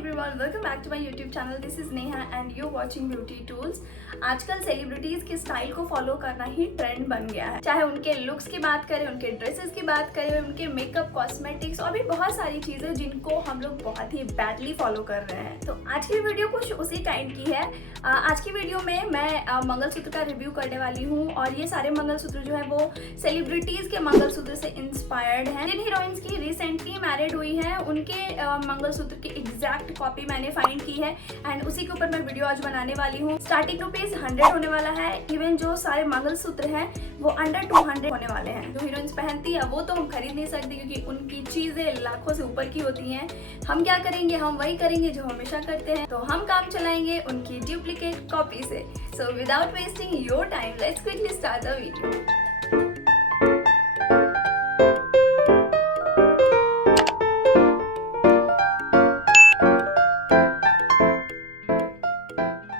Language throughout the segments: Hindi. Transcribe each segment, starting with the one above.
everyone, welcome back to my YouTube channel. This is Neha and you're watching Beauty Tools. आजकल सेलिब्रिटीज के स्टाइल को फॉलो करना ही ट्रेंड बन गया है। चाहे उनके लुक्स की बात करें, उनके ड्रेसेस की बात करें, उनके मेकअप, कॉस्मेटिक्स और भी बहुत सारी चीजें जिनको हम लोग बहुत ही बैडली फॉलो कर रहे हैं। तो आज की वीडियो कुछ उसी काइंड की है। आज की वीडियो में मैं मंगलसूत्र का रिव्यू करने वाली हूँ और ये सारे मंगलसूत्र जो है वो सेलिब्रिटीज के मंगलसूत्र से इंस्पायर्ड हैं। जिन हीरोइंस की रिसेंटली मैरिड हुई है उनके मंगलसूत्र की एग्जैक्ट कॉपी मैंने फाइंड की है एंड उसी के ऊपर मैं वीडियो आज बनाने वाली हूँ। स्टार्टिंग रुपीज 100 होने वाला है। इवन जो सारे मंगलसूत्र हैं वो अंडर 200 होने वाले हैं। जो हीरोइंस पहनती है वो तो हम खरीद नहीं सकते क्योंकि उनकी चीजें लाखों से ऊपर की होती हैं। हम क्या करेंगे, हम वही करेंगे जो हमेशा करते हैं, तो हम काम चलाएंगे उनकी डुप्लीकेट कॉपी से। So without wasting your time, let's quickly start the video.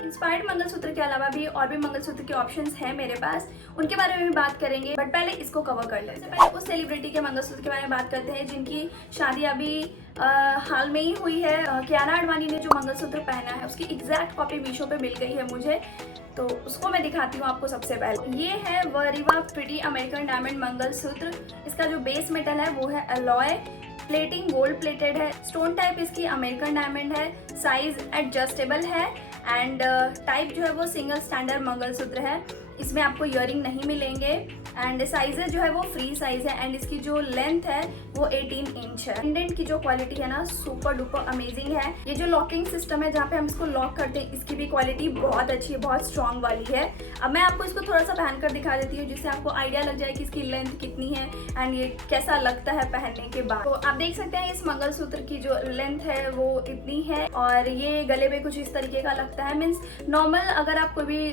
Inspired mangalsutra के अलावा भी और भी मंगलसूत्र के ऑप्शंस हैं मेरे पास, उनके बारे में भी बात करेंगे। बट पहले इसको कवर कर लेते हैं। पहले उस सेलिब्रिटी के मंगलसूत्र के बारे में बात करते हैं जिनकी शादी अभी हाल में ही हुई है। कियारा आडवाणी ने जो मंगलसूत्र पहना है उसकी एग्जैक्ट कॉपी मीशो पे मिल गई है मुझे, तो उसको मैं दिखाती हूँ आपको। सबसे पहले ये है वरीवा प्रिटी अमेरिकन डायमंड मंगलसूत्र। इसका जो बेस मेटल है वो है अलॉय, प्लेटिंग गोल्ड प्लेटेड है, स्टोन टाइप इसकी अमेरिकन डायमंड है, साइज एडजस्टेबल है एंड टाइप जो है वो सिंगल स्टैंडर्ड मंगलसूत्र है। इसमें आपको इयरिंग नहीं मिलेंगे एंड साइजेस जो है वो फ्री साइज है एंड इसकी जो लेंथ है वो 18 इंच है। पेंडेंट की जो क्वालिटी है ना सुपर डुपर अमेजिंग है। ये जो लॉकिंग सिस्टम है जहाँ पे हम इसको लॉक करते हैं इसकी भी क्वालिटी बहुत अच्छी है, बहुत स्ट्रॉन्ग वाली है। अब मैं आपको इसको थोड़ा सा पहन कर दिखा देती हूँ जिससे आपको आइडिया लग जाए कि इसकी लेंथ कितनी है एंड ये कैसा लगता है पहनने के बाद। तो आप देख सकते हैं इस मंगलसूत्र की जो लेंथ है वो इतनी है और ये गले में कुछ इस तरीके का लगता है। मीन्स नॉर्मल अगर आप कोई भी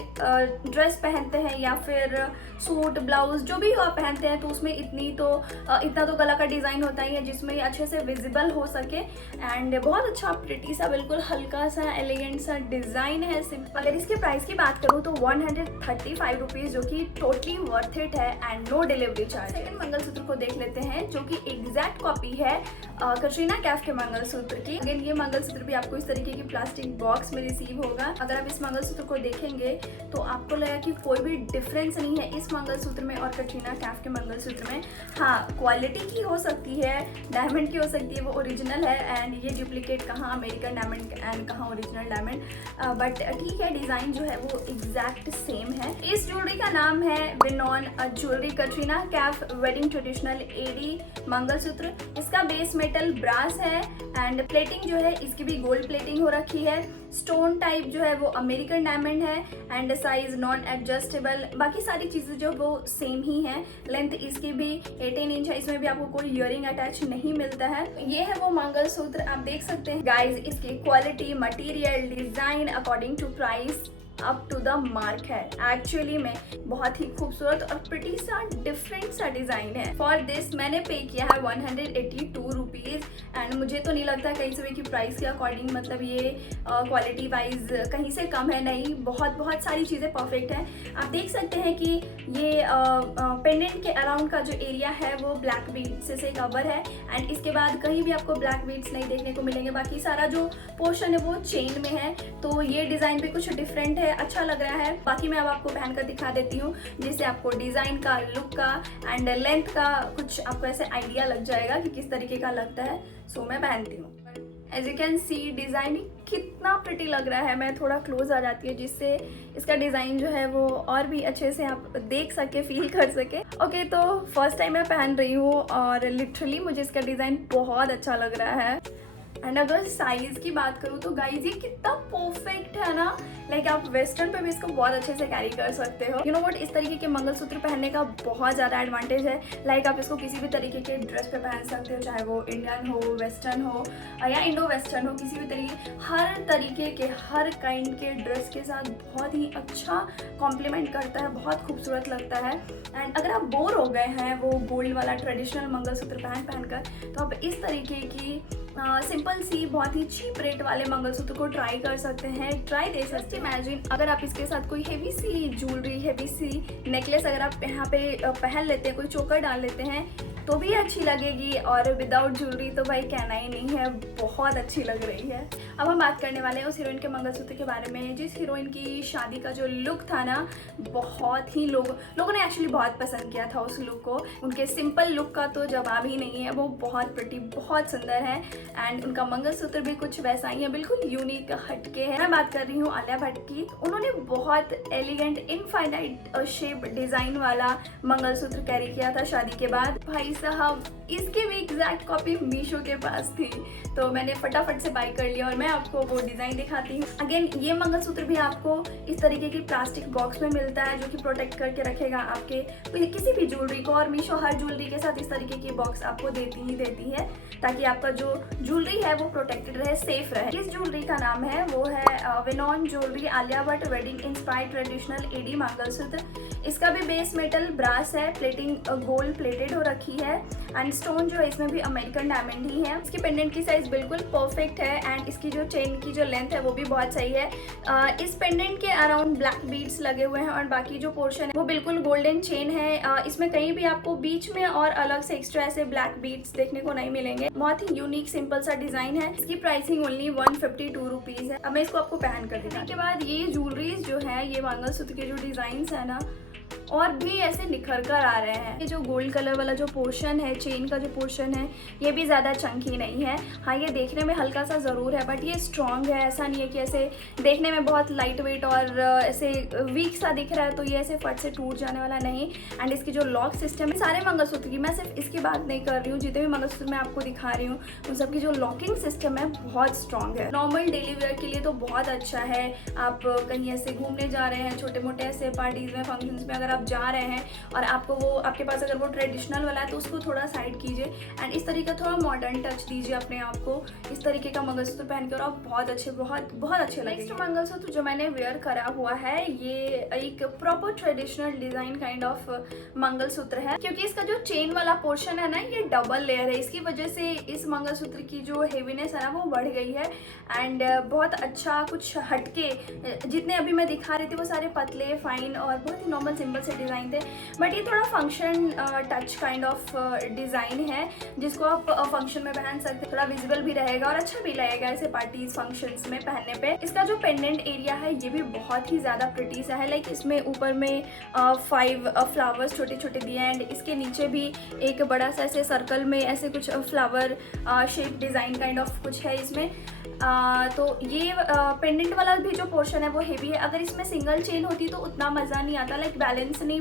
ड्रेस पहनते हैं या फिर सूट ब्लाउज जो भी आप पहनते हैं तो उसमें इतना तो गला का डिजाइन होता ही है जिसमें अच्छे से विजिबल हो सके एंड बहुत अच्छा प्रिटी सा बिल्कुल हल्का सा एलिगेंट सा डिजाइन है। सिंपल। अगर इसके प्राइस की बात करूँ तो 135 रुपीज जो कि टोटली वर्थ इट है and no delivery charge. Second mangalsutra को देख लेते हैं जो कि एग्जैक्ट कॉपी है कटरीना कैफ के मंगलसूत्र की। अगेन ये मंगलसूत्र भी आपको इस तरीके की प्लास्टिक बॉक्स में रिसीव होगा। अगर आप इस मंगलसूत्र को देखेंगे तो आपको लगेगा कि कोई भी डिफरेंस नहीं है इस मंगलसूत्र में और कटरीना कैफ के मंगलसूत्र में। हाँ, क्वालिटी की हो सकती है, डायमंड की हो सकती है, वो ओरिजिनल है एंड ये डुप्लीकेट कहाँ अमेरिकन डायमंड एंड कहाँ ओरिजिनल डायमंड। बट ठीक है, डिजाइन जो है वो एग्जैक्ट सेम है। इस ज्वेलरी का नाम है विनॉन jewellery Katrina Kaif wedding traditional AD mangalsutra. इसका बेस मेटल ब्रास है एंड प्लेटिंग जो है इसकी भी गोल्ड प्लेटिंग हो रखी है। स्टोन टाइप जो है वो अमेरिकन डायमंड है एंड साइज नॉन एडजस्टेबल। बाकी सारी चीजें जो वो सेम ही है। लेंथ इसकी भी 18 इंच है। इसमें भी आपको कोई इयरिंग अटैच नहीं मिलता है। ये है वो मंगलसूत्र, आप देख सकते हैं गाइज। इसकी quality, material, design according to price up to the mark है। एक्चुअली में बहुत ही खूबसूरत और प्रिटी सा डिफरेंट सा डिजाइन है। फॉर दिस मैंने पे किया है 182 रुपीज एंड मुझे तो नहीं लगता कहीं से भी कि प्राइस के अकॉर्डिंग मतलब ये क्वालिटी वाइज कहीं से कम है। नहीं, बहुत सारी चीज़ें परफेक्ट है। आप देख सकते हैं कि ये पेंडेंट के अराउंड का जो एरिया है वो ब्लैक बीड्स से कवर है एंड इसके बाद कहीं भी आपको ब्लैक बीड्स नहीं देखने को मिलेंगे। बाकी सारा जो पोर्शन है वो चेन में है, तो ये डिजाइन भी कुछ डिफरेंट है, अच्छा लग रहा है। बाकी मैं अब आपको पहनकर दिखा देती हूँ जिससे आपको डिजाइन का, लुक का एंड लेंथ का कुछ आपको ऐसे आइडिया लग जाएगा कि किस तरीके का लगता है। सो मैं पहनती हूँ। As you can see designing कितना प्रिटी लग रहा है। मैं थोड़ा क्लोज आ जाती है जिससे इसका डिजाइन जो है वो और भी अच्छे से आप देख सके, फील कर सके। ओके, तो फर्स्ट टाइम मैं पहन रही हूँ और लिटरली मुझे इसका डिजाइन बहुत अच्छा लग रहा है। एंड अगर साइज की बात करूँ तो गाइज ये कितना परफेक्ट है ना। लाइक आप वेस्टर्न पे भी इसको बहुत अच्छे से कैरी कर सकते हो। यू नो व्हाट, इस तरीके के मंगलसूत्र पहनने का बहुत ज़्यादा एडवांटेज है। लाइक आप इसको किसी भी तरीके के ड्रेस पे पहन सकते हो, चाहे वो इंडियन हो, वेस्टर्न हो या इंडो वेस्टर्न हो, किसी भी तरीके, हर तरीके के, हर काइंड के ड्रेस के साथ बहुत ही अच्छा कॉम्प्लीमेंट करता है, बहुत खूबसूरत लगता है। एंड अगर आप बोर हो गए हैं वो गोल्ड वाला ट्रेडिशनल मंगलसूत्र पहन कर तो आप इस तरीके की सिंपल सी बहुत ही चीप रेट वाले मंगलसूत्र को ट्राई कर सकते हैं, ट्राई दे सकते हैं। इमेजिन अगर आप इसके साथ कोई हेवी सी ज्वेलरी, हेवी सी नेकलेस अगर आप यहाँ पे पहन लेते हैं, कोई चोकर डाल लेते हैं, तो भी अच्छी लगेगी, और विदाउट ज्वेलरी तो भाई कहना ही नहीं है, बहुत अच्छी लग रही है। अब हम बात करने वाले हैं उस हीरोइन के मंगलसूत्र के बारे में जिस हीरोइन की शादी का जो लुक था ना, बहुत ही लोगों ने एक्चुअली बहुत पसंद किया था उस लुक को। उनके सिंपल लुक का तो जवाब ही नहीं है, वो बहुत प्रिटी, बहुत सुंदर है। एंड उनका मंगलसूत्र भी कुछ वैसा ही है, बिल्कुल यूनिक, हटके है। मैं बात कर रही हूँ आलिया भट्ट की। उन्होंने बहुत एलिगेंट इनफाइनाइट शेप डिजाइन वाला मंगलसूत्र कैरी किया था शादी के बाद। भाई साहब, इसकी भी एग्जैक्ट कॉपी मीशो के पास थी, तो मैंने फटाफट से बाय कर लिया और मैं आपको वो डिजाइन दिखाती हूँ। अगेन, ये मंगलसूत्र भी आपको इस तरीके की प्लास्टिक बॉक्स में मिलता है जो कि प्रोटेक्ट करके रखेगा आपके तो किसी भी ज्वेलरी को, और मीशो हर ज्वेलरी के साथ इस तरीके की बॉक्स आपको देती है ताकि आपका जो ज्वेलरी है वो प्रोटेक्टेड रहे, सेफ रहे। इस ज्वेलरी का नाम है वो है विनॉन jewellery Alia Bhatt wedding inspired traditional AD mangalsutra. इसका भी बेस मेटल ब्रास है, प्लेटिंग गोल्ड प्लेटेड हो रखी है, एंड स्टोन जो है इसमें भी अमेरिकन डायमंड ही है। इसकी पेंडेंट की साइज बिल्कुल परफेक्ट है, एंड इसकी जो चेन की जो लेंथ है वो भी बहुत सही है। इस पेंडेंट के अराउंड ब्लैक बीड्स लगे हुए हैं, और बाकी जो पोर्शन है वो बिल्कुल गोल्डन चेन है। इसमें कहीं भी आपको बीच में और अलग से एक्स्ट्रा ऐसे ब्लैक बीड्स देखने को नहीं मिलेंगे। बहुत ही यूनिक सिंपल सा डिजाइन है। इसकी प्राइसिंग ओनली 152 रुपीज है। अब मैं इसको आपको पहन कर दिखाने के बाद, ये ज्वेलरीज जो है, ये मंगलसूत्र के जो डिजाइन है ना, और भी ऐसे निखर कर आ रहे हैं। ये जो गोल्ड कलर वाला जो पोर्शन है, चेन का जो पोर्शन है, ये भी ज़्यादा चंकी नहीं है। हाँ, ये देखने में हल्का सा ज़रूर है, बट ये स्ट्रॉन्ग है। ऐसा नहीं है कि ऐसे देखने में बहुत लाइट वेट और ऐसे वीक सा दिख रहा है तो ये ऐसे फट से टूट जाने वाला नहीं। एंड इसकी जो लॉक सिस्टम है, सारे मंगलसूत्र की, मैं सिर्फ इसकी बात नहीं कर रही हूँ, जितने भी मंगलसूत्र मैं आपको दिखा रही हूँ उन सबकी जो लॉकिंग सिस्टम है बहुत स्ट्रॉन्ग है। नॉर्मल डेली वेयर के लिए तो बहुत अच्छा है। आप कहीं ऐसे घूमने जा रहे हैं, छोटे मोटे ऐसे पार्टीज में, फंक्शंस में अगर आप जा रहे हैं और आपको वो, आपके पास अगर वो ट्रेडिशनल वाला है तो उसको थोड़ा साइड कीजिए एंड इस तरीके का थोड़ा मॉडर्न टच दीजिए अपने आप को। इस तरीके का मंगलसूत्र पहन कर आप बहुत अच्छे लगेंगे। नेक्स्ट मंगलसूत्र जो मैंने वेयर करा हुआ है, ये एक proper traditional design kind of mangalsutra है। क्योंकि इसका जो चेन वाला पोर्शन है ना, ये डबल लेयर है, इसकी वजह से इस मंगलसूत्र की जो हेवीनेस है ना वो बढ़ गई है। एंड बहुत अच्छा, कुछ हटके, जितने अभी मैं दिखा रही थी वो सारे पतले, फाइन और बहुत ही नॉर्मल सिंपल से डिजाइन थे, बट ये थोड़ा function touch kind of design है जिसको आप फंक्शन में पहन सकते हैं। थोड़ा विजिबल भी रहेगा और अच्छा भी लगेगा ऐसे पार्टीज फंक्शंस में पहनने पे। इसका जो पेंडेंट एरिया है ये भी बहुत ही ज्यादा प्रिटी सा है। लाइक इसमें ऊपर में 5 फ्लावर्स छोटे छोटे दिए हैं, एंड इसके नीचे भी एक बड़ा सा ऐसे सर्कल में ऐसे कुछ flower shape design kind of कुछ है इसमें। तो ये पेंडेंट वाला भी जो पोर्शन है वो हेवी है। अगर इसमें सिंगल चेन होती तो उतना मज़ा नहीं आता, लाइक बैलेंस नहीं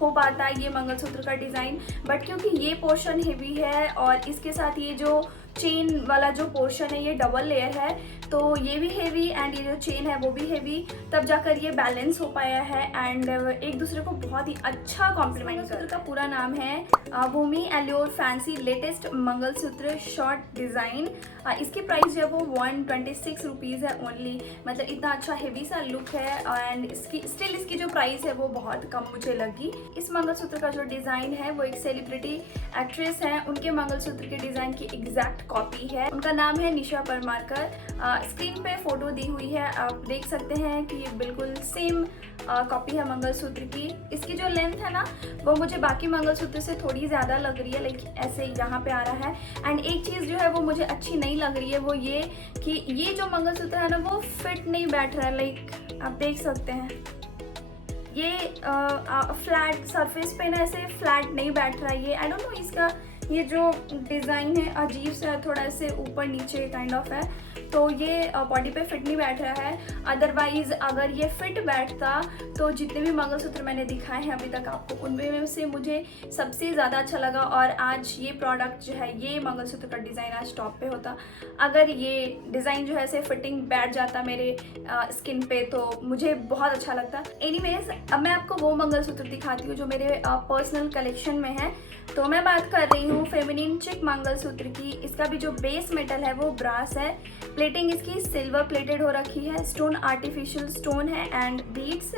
हो पाता ये मंगलसूत्र का डिज़ाइन, बट क्योंकि ये पोर्शन हेवी है और इसके साथ ये जो चेन वाला जो पोर्शन है ये डबल लेयर है, तो ये भी हेवी एंड ये जो चेन है वो भी हेवी, तब जाकर ये बैलेंस हो पाया है एंड एक दूसरे को बहुत ही अच्छा कॉम्प्लीमेंट। मंगलसूत्र का पूरा नाम है Bhumi allure fancy latest mangalsutra short design. इसकी प्राइस जो है वो 126 रुपीज़ है ओनली। मतलब इतना अच्छा हेवी सा लुक है एंड इसकी जो प्राइस है वो बहुत कम मुझे लगी। इस मंगलसूत्र का जो डिज़ाइन है वो एक सेलिब्रिटी एक्ट्रेस है, उनके मंगलसूत्र के डिज़ाइन की एग्जैक्ट कॉपी है। उनका नाम है निशा परमारकर। स्क्रीन पे फोटो दी हुई है, आप देख सकते हैं कि ये बिल्कुल सेम कॉपी है मंगलसूत्र की। इसकी जो लेंथ है ना वो मुझे बाकी मंगलसूत्र से थोड़ी ज़्यादा लग रही है, लाइक ऐसे यहाँ पे आ रहा है। एंड एक चीज़ जो है वो मुझे अच्छी नहीं लग रही है, वो ये कि ये जो मंगलसूत्र है ना वो फिट नहीं बैठ रहा है। लाइक आप देख सकते हैं ये फ्लैट सरफेस पे ना ऐसे फ्लैट नहीं बैठ रहा है ये। आई डोंट नो, इसका ये जो डिज़ाइन है अजीब सा, थोड़ा ऐसे ऊपर नीचे काइंड ऑफ है, तो ये बॉडी पे फिट नहीं बैठ रहा है। अदरवाइज़ अगर ये फिट बैठता तो जितने भी मंगलसूत्र मैंने दिखाए हैं अभी तक आपको, उनमें से मुझे सबसे ज़्यादा अच्छा लगा। और आज ये प्रोडक्ट जो है, ये मंगलसूत्र का डिज़ाइन आज टॉप पे होता। अगर ये डिज़ाइन जो है ऐसे फिटिंग बैठ जाता मेरे स्किन पे तो मुझे बहुत अच्छा लगता। एनीवेज, अब मैं आपको वो मंगलसूत्र दिखाती हूँ जो मेरे पर्सनल कलेक्शन में है। तो मैं बात कर रही हूँ फेमिनिन चिक मंगलसूत्र की। इसका भी जो बेस मेटल है वो ब्रास है, प्लेटिंग इसकी सिल्वर प्लेटेड हो रखी है, स्टोन आर्टिफिशियल स्टोन है and beads,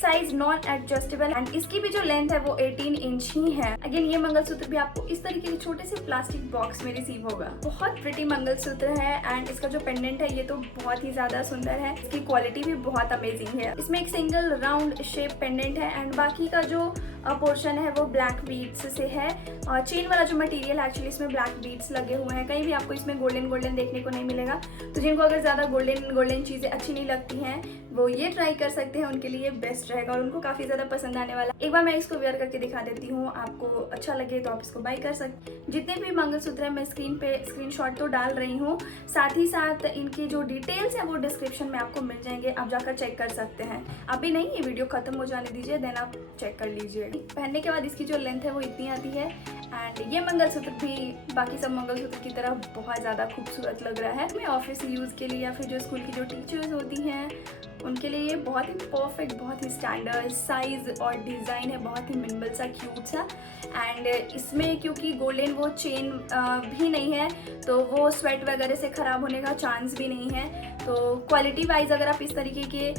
size non adjustable and इसकी भी जो लेंथ है वो 18 इंच ही है। अगेन ये मंगलसूत्र भी आपको इस तरीके के छोटे से प्लास्टिक बॉक्स में रिसीव होगा। बहुत प्रिटी मंगलसूत्र है एंड इसका जो पेंडेंट है ये तो बहुत ही ज्यादा सुंदर है, इसकी क्वालिटी भी बहुत अमेजिंग है। इसमें एक सिंगल राउंड शेप पेंडेंट है एंड बाकी का जो पोर्शन है वो ब्लैक बीड्स से है। चेन वाला जो मटेरियल है एक्चुअली इसमें ब्लैक बीड्स लगे हुए हैं, कहीं भी आपको इसमें गोल्डन देखने को नहीं मिलेगा। तो जिनको अगर ज्यादा गोल्डन चीजें अच्छी नहीं लगती हैं वो ये ट्राई कर सकते हैं, उनके लिए बेस्ट रहेगा और उनको काफी ज्यादा पसंद आने वाला। एक बार मैं इसको वेयर करके दिखा देती हूँ, आपको अच्छा लगे तो आप इसको बाय कर सकते हैं। जितने भी मंगलसूत्र है मैं स्क्रीन पे स्क्रीनशॉट तो डाल रही हूँ, साथ ही साथ इनकी जो डिटेल्स है वो डिस्क्रिप्शन में आपको मिल जाएंगे, आप जाकर चेक कर सकते हैं। अभी नहीं, ये वीडियो खत्म हो जाने दीजिए देन आप चेक कर लीजिए। पहनने के बाद इसकी जो लेंथ है वो इतनी आती है एंड ये मंगलसूत्र भी बाकी सब मंगलसूत्र की तरह बहुत ज़्यादा खूबसूरत लग रहा है। मैं ऑफिस यूज़ के लिए या फिर जो स्कूल की जो टीचर्स होती हैं उनके लिए ये बहुत ही परफेक्ट, बहुत ही स्टैंडर्ड साइज और डिज़ाइन है, बहुत ही मिनिमल सा क्यूट सा। एंड इसमें क्योंकि गोल्डन वो चेन भी नहीं है तो वो स्वेट वगैरह से ख़राब होने का चांस भी नहीं है। तो क्वालिटी वाइज अगर आप इस तरीके के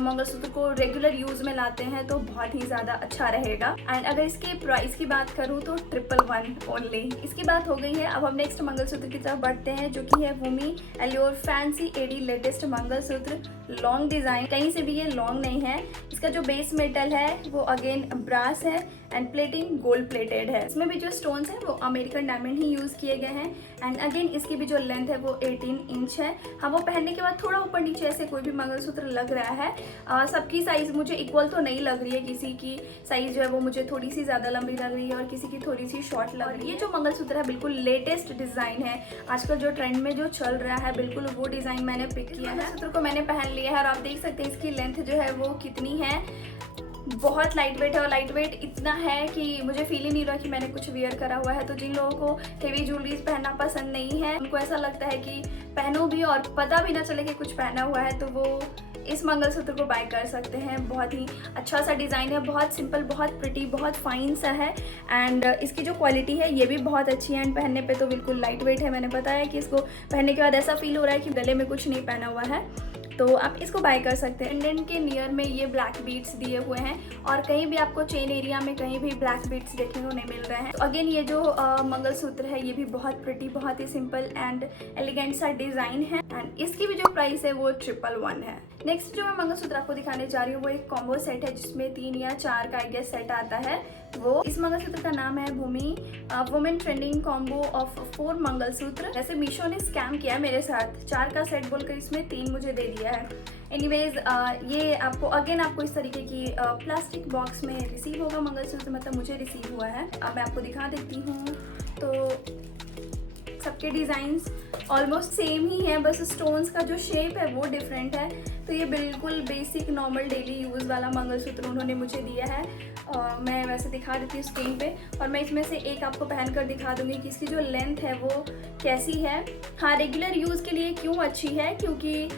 मंगलसूत्र को रेगुलर यूज़ में लाते हैं तो बहुत ही ज़्यादा अच्छा रहेगा। एंड अगर इसके प्राइस की बात करूँ तो 111 ओनली। इसकी बात हो गई है, अब हम नेक्स्ट मंगलसूत्र की तरफ बढ़ते हैं जो कि है वूमी allure fancy AD latest mangalsutra. Long design, कहीं से भी ये लॉन्ग नहीं है। इसका जो बेस मेटल है वो अगेन ब्रास है एंड प्लेटिंग गोल्ड प्लेटेड है। इसमें भी जो स्टोन्स हैं वो अमेरिकन डायमंड ही यूज़ किए गए हैं एंड अगेन इसकी भी जो लेंथ है वो 18 इंच है। हाँ, वो पहनने के बाद थोड़ा ऊपर नीचे ऐसे कोई भी मंगलसूत्र लग रहा है। सबकी साइज़ मुझे इक्वल तो नहीं लग रही है, किसी की साइज़ जो है वो मुझे थोड़ी सी ज़्यादा लंबी लग रही है और किसी की थोड़ी सी शॉर्ट लग रही है। ये जो मंगलसूत्र है बिल्कुल लेटेस्ट डिज़ाइन है, आजकल जो ट्रेंड में जो चल रहा है बिल्कुल वो डिज़ाइन मैंने पिक किया है। मंगलसूत्र को मैंने पहन लिया है और आप देख सकते हैं इसकी लेंथ जो है वो कितनी है, बहुत लाइट वेट है और लाइट वेट इतना है कि मुझे फील ही नहीं रहा कि मैंने कुछ वेयर करा हुआ है। तो जिन लोगों को हेवी ज्वेलरीज पहनना पसंद नहीं है, उनको ऐसा लगता है कि पहनो भी और पता भी ना चले कि कुछ पहना हुआ है, तो वो इस मंगलसूत्र को बाय कर सकते हैं। बहुत ही अच्छा सा डिज़ाइन है, बहुत सिंपल, बहुत प्रिटी, बहुत फाइन सा है एंड इसकी जो क्वालिटी है ये भी बहुत अच्छी है एंड पहनने पे तो बिल्कुल लाइट वेट है। मैंने बताया कि इसको पहनने के बाद ऐसा फील हो रहा है कि गले में कुछ नहीं पहना हुआ है, तो आप इसको बाय कर सकते हैं। पेंडेंट के नियर में ये ब्लैक बीड्स दिए हुए हैं और कहीं भी आपको चेन एरिया में कहीं भी ब्लैक बीड्स देखने को नहीं मिल रहे हैं। तो अगेन ये जो मंगलसूत्र है ये भी बहुत प्रिटी, बहुत ही सिंपल एंड एलिगेंट सा डिज़ाइन है एंड इसकी भी जो प्राइस है वो 111 है। नेक्स्ट जो मैं मंगलसूत्र आपको दिखाने जा रही हूँ वो एक कॉम्बो सेट है जिसमें 3 या 4 का आई गेस सेट आता है। वो इस मंगलसूत्र का नाम है Bhumi women trending combo of 4 mangalsutra. वैसे मीशो ने स्कैम किया है मेरे साथ, 4 का सेट बोलकर इसमें 3 मुझे दे दिया है। एनीवेज ये आपको इस तरीके की प्लास्टिक बॉक्स में रिसीव होगा मंगलसूत्र, मतलब मुझे रिसीव हुआ है। अब मैं आपको दिखा देती हूँ। तो सबके डिज़ाइंस ऑलमोस्ट सेम ही है, बस स्टोन्स का जो शेप है वो डिफरेंट है। तो ये बिल्कुल बेसिक नॉर्मल डेली यूज़ वाला मंगलसूत्र उन्होंने मुझे दिया है। मैं वैसे दिखा देती हूँ स्क्रीन पे और मैं इसमें से एक आपको पहन कर दिखा दूँगी कि इसकी जो लेंथ है वो कैसी है। हाँ, रेगुलर यूज़ के लिए क्यों अच्छी है, क्योंकि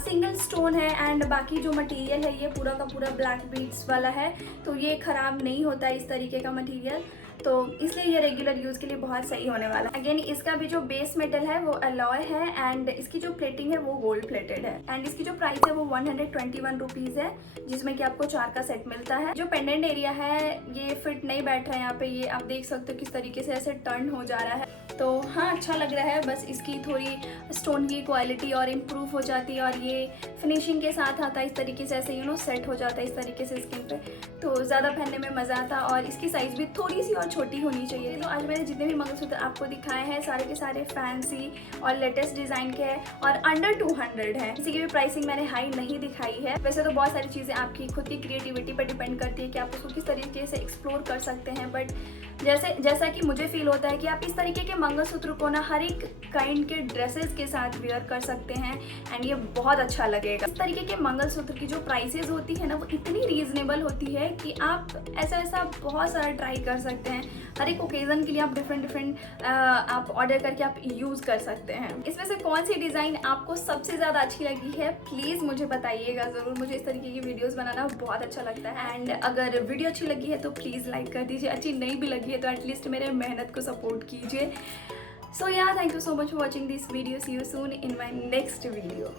सिंगल स्टोन है एंड बाकी जो मटेरियल है ये पूरा का पूरा ब्लैक बीड्स वाला है, तो ये ख़राब नहीं होता इस तरीके का मटेरियल, तो इसलिए ये रेगुलर यूज़ के लिए बहुत सही होने वाला है। अगेन इसका भी जो बेस मेटल है वो अलॉय है एंड इसकी जो प्लेटिंग है वो गोल्ड प्लेटेड है एंड इसकी जो प्राइस है वो 121 रुपीज़ है, जिसमें कि आपको 4 का सेट मिलता है। जो पेंडेंट एरिया है ये फिट नहीं बैठ रहा है यहाँ पे, ये आप देख सकते हो किस तरीके से ऐसे टर्न हो जा रहा है। तो हाँ, अच्छा लग रहा है, बस इसकी थोड़ी स्टोन की क्वालिटी और इम्प्रूव हो जाती है और ये फिनिशिंग के साथ आता है इस तरीके से, ऐसे सेट हो जाता है इस तरीके से स्किन पे, तो ज़्यादा पहनने में मज़ा आता और इसकी साइज़ भी थोड़ी सी और छोटी होनी चाहिए। तो आज मैंने जितने भी मंगलसूत्र आपको दिखाए हैं सारे के सारे फैंसी और लेटेस्ट डिज़ाइन के हैं और अंडर 200 है। किसी की भी प्राइसिंग मैंने हाई नहीं दिखाई है। वैसे तो बहुत सारी चीज़ें आपकी खुद की क्रिएटिविटी पर डिपेंड करती है कि आप उसको किस तरीके से एक्सप्लोर कर सकते हैं, बट जैसा कि मुझे फील होता है कि आप इस तरीके के मंगलसूत्र को ना हर एक काइंड के ड्रेसेस के साथ वेयर कर सकते हैं एंड ये बहुत अच्छा लगेगा। इस तरीके के मंगलसूत्र की जो प्राइसेस होती है ना वो इतनी रीजनेबल होती है कि आप ऐसा बहुत सारा ट्राई कर सकते हैं। हर एक ओकेजन के लिए आप डिफरेंट आप ऑर्डर करके आप यूज़ कर सकते हैं। इसमें से कौन सी डिज़ाइन आपको सबसे ज़्यादा अच्छी लगी है प्लीज़ मुझे बताइएगा ज़रूर। मुझे इस तरीके की वीडियोज़ बनाना बहुत अच्छा लगता है एंड अगर वीडियो अच्छी लगी है तो प्लीज़ लाइक कर दीजिए, अच्छी नहीं भी लगी है तो एटलीस्ट मेरे मेहनत को सपोर्ट कीजिए। So yeah, thank you so much for watching this video. See you soon in my next video.